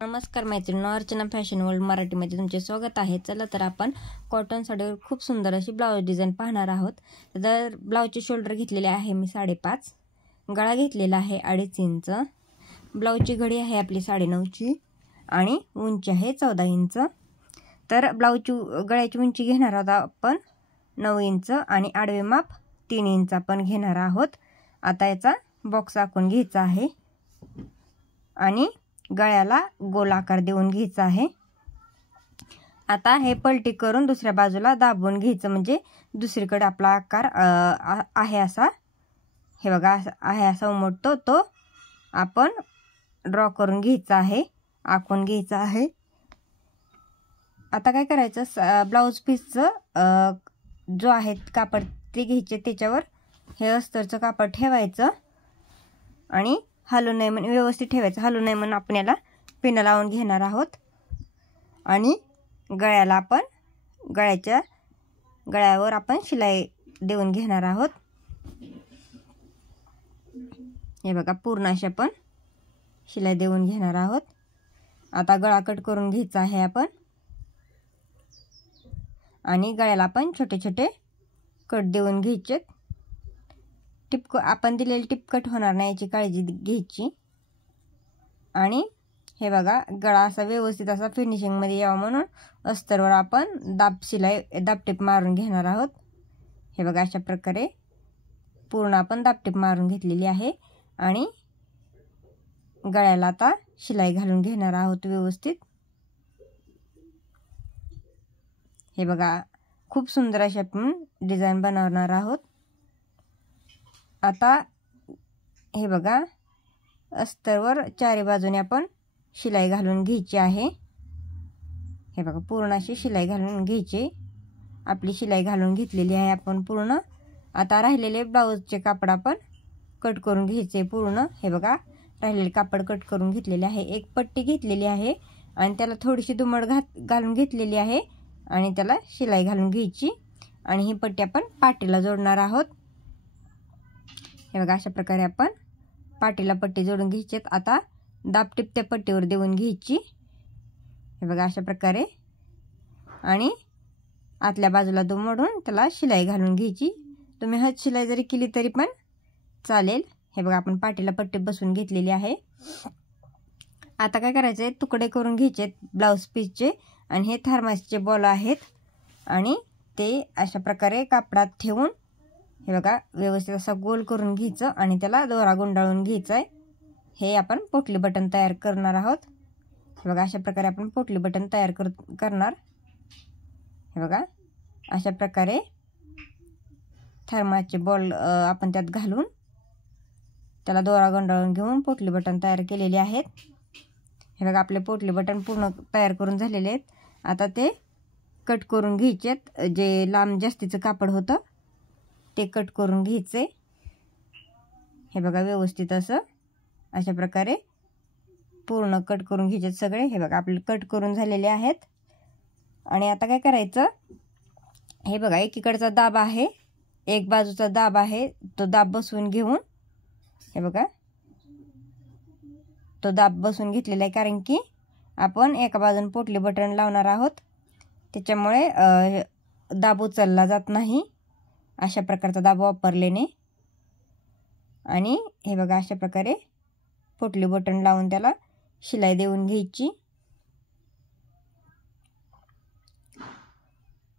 नमस्कार मैत्रिणींनो, Archana fashion world मराठीमध्ये तुमचे स्वागत आहे। चला तर आपण कॉटन साडीवर खूप सुंदर अशी ब्लाउज डिझाईन पाहणार आहोत। तर ब्लाउजचे शोल्डर घेतलेले आहे मी 5.5, गळा घेतलेला आहे 2.5 इंच, ब्लाउजची घडी आहे आपली 9.5 ची आणि उंची आहे 14 इंच। तर ब्लाउजची गळ्याची उंची घेणार आहोत आपण 9 इंच आणि आडवे माप 3 इंच आपण घेणार आहोत। आता याचा बॉक्स आखून घ्यायचा आहे आणि गळ्याला गोल आकार देऊन घ्यायचा आहे। आता हे पलटी करून दुसऱ्या बाजूला दाबून घ्यायचं, म्हणजे दुसरीकडे आपला आकार आहे असा, हे बघा आहे असा उमटतो तो आपण ड्रॉ करून घ्यायचा आहे, आखून घ्यायचा आहे। आता काय करायचं, ब्लाउज पीसचं जो आहे कापड ते घ्यायचे, त्याच्यावर हे अस्तरचं कापड ठेवायचं आणि हलू नये म्हणून व्यवस्थित ठेवायचं, हलू नये म्हणून आपण याला पिन लावून घेणार आहोत। आणि गळ्याला आपण गळ्यावर आपण शिलाई देऊन घेणार आहोत। हे बघा पूर्ण अशी आपण शिलाई देऊन घेणार आहोत। आता गळा कट करून घ्यायचा आहे आपण आणि गळ्याला आपण छोटे छोटे कट देऊन घ्यायचे। टिप आपण दिलेली टिप कट होणार नाही याची काळजी घ्यायची। आणि हे बघा गळा असा व्यवस्थित असा फिनिशिंग मध्ये यावा म्हणून अस्तरवर आपण दाब टिप मारून घेणार आहोत। हे बघा अशा प्रकारे पूर्ण आपण दाब टिप मारून घेतलेली आहे आणि गळ्याला आता शिलाई घालून घेणार आहोत व्यवस्थित। हे बघा खूप सुंदर अशी आपण डिझाइन बनवणार आहोत। आता हे बघा अस्तरवर चारी बाजूने आपण शिलाई घालून घ्यायची आहे। हे बघा पूर्ण अशी शिलाई घालून घ्यायची, आपली शिलाई घालून घेतलेली आहे आपण पूर्ण। आता राहिलेले ब्लाउजचे कापड आपण कट करून घ्यायचे पूर्ण। हे बघा राहिलेले कापड कट करून घेतलेले आहे, एक पट्टी घेतलेली आहे आणि त्याला थोडीशी दुमड घालून घेतलेली आहे आणि त्याला शिलाई घालून घ्यायची आणि ही पट्टी आपण पाठीला जोडणार आहोत। हे बघा अशा प्रकारे आपण पाठीला पट्टी जोडून घ्यायची। आता दाब टिप त्या पट्टीवर देऊन घ्यायची, हे बघा अशा प्रकारे, आणि आतल्या बाजूला दुमडून त्याला शिलाई घालून घ्यायची। तुम्ही हात शिलाई जरी केली तरी पण चालेल। हे बघा आपण पाठीला पट्टी बसवून घेतलेली आहे। आता काय करायचं आहे, तुकडे करून घ्यायचे ब्लाउज पीसचे आणि हे थर्मासचे बॉल आहेत आणि ते अशा प्रकारे कापडात ठेवून हे बघा व्यवस्थित असा गोल करून घ्यायचं आणि त्याला दोरा गुंडाळून घ्यायचा आहे। हे आपण पोटली बटन तयार करणार आहोत। हे बघा अशा प्रकारे आपण पोटली बटन तयार करणार। हे बघा अशा प्रकारे थर्मासचे बॉल आपण त्यात घालून त्याला दोरा गुंडाळून घेऊन पोटली बटन तयार केलेले आहेत। हे बघा आपले पोटली बटन पूर्ण तयार करून झालेले आहेत। आता ते कट करून घ्यायचेत, जे लांब जास्तीचं कापड होतं ते कट करून घ्यायचे। हे बघा व्यवस्थित असं अशा प्रकारे पूर्ण कट करून घ्यायचे सगळे। हे बघा आपले कट करून झालेले आहेत। आणि आता काय करायचं, हे बघा एकीकडचा दाब आहे, एक बाजूचा दाब आहे, तो दाब बसवून घेऊन हे बघा तो दाब बसवून घेतलेला आहे, कारण की आपण एका बाजून पोटली बटन लावणार आहोत, त्याच्यामुळे दाब उचलला जात नाही अशा प्रकारचा दाब वापरल्याने। आणि हे बघा अशा प्रकारे पोटली बटन लावून त्याला शिलाई देऊन घ्यायची।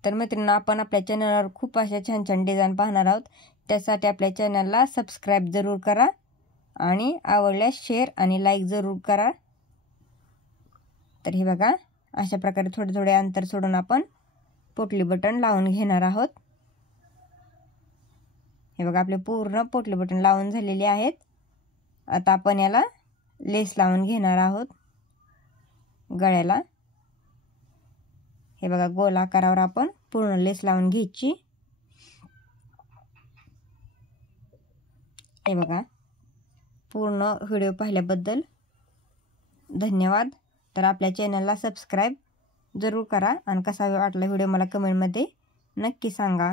तर मित्रांनो, आपण आपल्या चॅनलवर खूप अशा छान छान डिझाईन पाहणार आहोत, त्यासाठी आपल्या चॅनलला सबस्क्राईब जरूर करा आणि आवडल्यास शेअर आणि लाईक जरूर करा। तर हे बघा अशा प्रकारे थोडे थोडे अंतर सोडून आपण पोटली बटन लावून घेणार आहोत। हे बघा आपले पूर्ण पोटली बटन लावून झालेले आहेत। आता आपण याला लेस लावून घेणार आहोत गळ्याला। हे बघा गोल आकारावर आपण पूर्ण लेस लावून घ्यायची। हे बघा पूर्ण व्हिडिओ पाहिल्याबद्दल धन्यवाद। तर आपल्या चॅनलला सबस्क्राईब जरूर करा आणि कसा वाटला व्हिडिओ मला कमेंटमध्ये नक्की सांगा।